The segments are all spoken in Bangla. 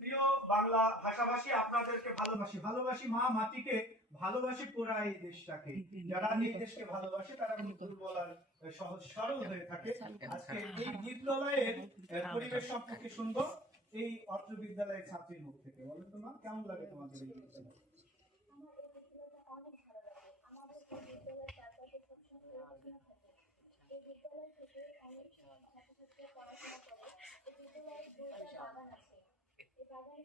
প্রিয় বাংলা ভাষাভাষী, আপনাদেরকে ভালোবাসি। ভালোবাসি মা মাটিকে, ভালোবাসি পুরা এই দেশটাকে। যারা এই দেশকে ভালোবাসে, তারা মুকুল বলার সহজ সরল হয়ে থাকে। আজকে এই বিদ্যালয়ের পরিবেশ সম্পর্কে শুনব। এই অত্র বিদ্যালয়ের ছাত্রীর মুখ থেকে। বলেন তো মা, কেমন লাগে তোমাদের এই বিদ্যালয় বিদ্যালয় থেকে অনেক ছাত্রছাত্রীরা পড়াশোনা করে এই বিদ্যালয়ে দুইটা বাগান আছে এই বাগানে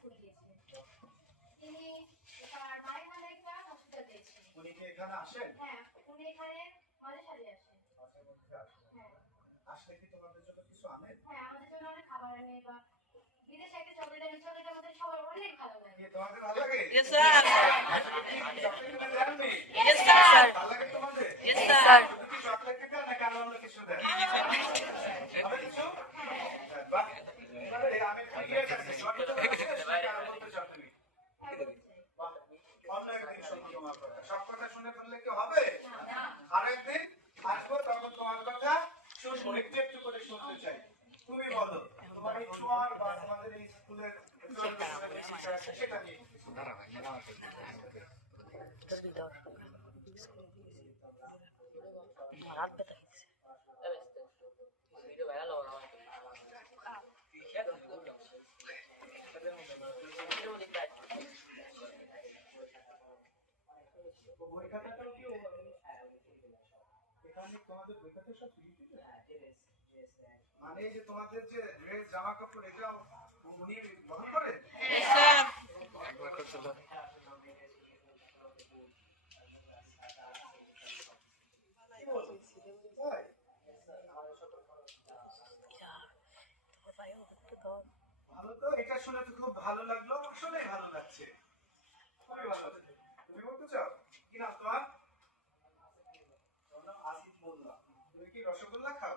স্কুল দিয়েছে তিনি তার মায়ের নামে একটা হসপিটাল দিয়েছে উনি কি এখানে আসেন হ্যাঁ উনি এখানে মাঝে সাথে আসেন মাঝে মধ্যে আসেন। হ্যাঁ আসলে কি তোমাদের জন্য কিছু আনেন হ্যাঁ আমাদের জন্য অনেক খাবার আনে বা বিদেশে একটা চকলেট আনে চকলেট আমাদের সবার অনেক ভালো লাগে তোমাদের ভালো লাগে Yes, sir. চকলেট কিনে. ভালো লাগে তোমাদের. শুধু কি চকলেট খেতে নাকি আরও অন্য কিছু দেন আরও কিছু বাহ। এবারে আমি একটু ইয়ে কাছে, চকলেট তো বলতে আরও বলতে চাও তুমি? হ্যাঁ বলতে চাই বাহ। অন্য একদিন শুনব তোমার কথা। সব কথা শুনে ফেললে কি হবে আর একদিন আসব তখন তোমার কথা শুনব একটু একটু করে শুনতে চাই। তুমি বলো তোমার এই চুয়ার বা তোমাদের এই স্কুলের সেটা নিয়ে। বই খাতাটাও কি এখানে তোমাদের বই সব ফ্রি মানে যে তোমাদের যে ড্রেস জামা কাপড় এটাও উনি বহন করেন? তাই? ভালো তো এটা শুনে তো খুব ভালো লাগল আসলে ভালো লাগছে। খুবই ভালো লাগছে তুমি বলতে চাও কি নাম তোমার তোমার নাম আসিফ মোল্লা তুমি কি রসগোল্লা খাও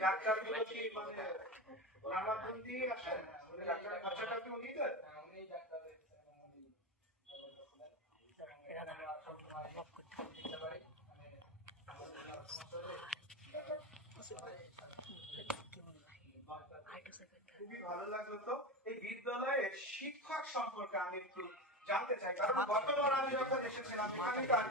ডাক্তারগুলো কি মানে নামাজন দিয়ে আসেন উনি ডাক্তারের খরচাটা কি উনি দেন খুবই ভালো লাগল তো। এই বিদ্যালয়ের শিক্ষক সম্পর্কে আমি একটু জানতে চাই কারণ গতবার আমি যখন এসেছিলাম এখানকার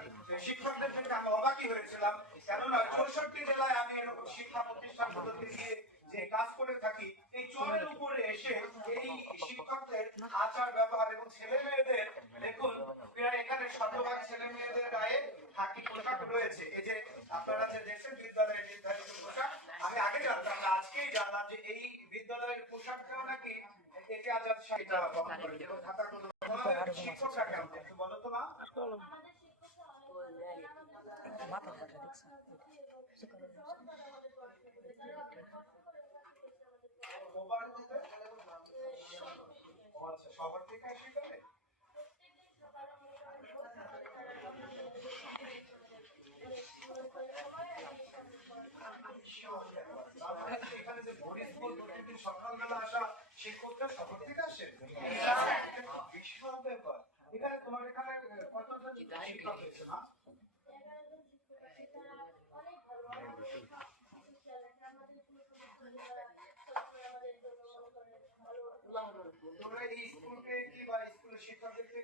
শিক্ষকদের থেকে আমি অবাকই হয়েছিলাম। কেননা চৌষট্টি জেলায় আমি এরকম শিক্ষা প্রতিষ্ঠানগুলোতে গিয়ে যে কাজ করে থাকি এই চরের উপরে এসে এই শিক্ষকদের আচার ব্যবহার এবং ছেলে মেয়েদের দেখুন প্রায় এখানে শতভাগ ছেলে মেয়েদের গায়ে খাকি পোশাক রয়েছে। এই যে আপনারা যে দেখছেন বিদ্যালয়ের নির্ধারিত পোশাক আমি আগে জানতাম না আজকেই জানলাম যে এই বিদ্যালয়ের পোশাকটাও নাকি একে আজাদ শাড়িটা বহন করে এবং একটু বলো তো মা আচ্ছা শহর থেকে এসে করে যে হরিশপুর প্রতিদিন সকালবেলা আসা শিক্ষকরা শহর থেকে আসেন। আচ্ছা। বিশাল ব্যাপার। এখানে তোমার এখানে কতজন শিক্ষক হয়েছে না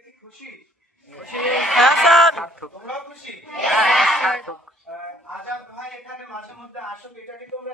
কি খুশি? তোমরাও খুশি? আজাদ ভাই এখানে মাঝে মধ্যে আসুক এটা কি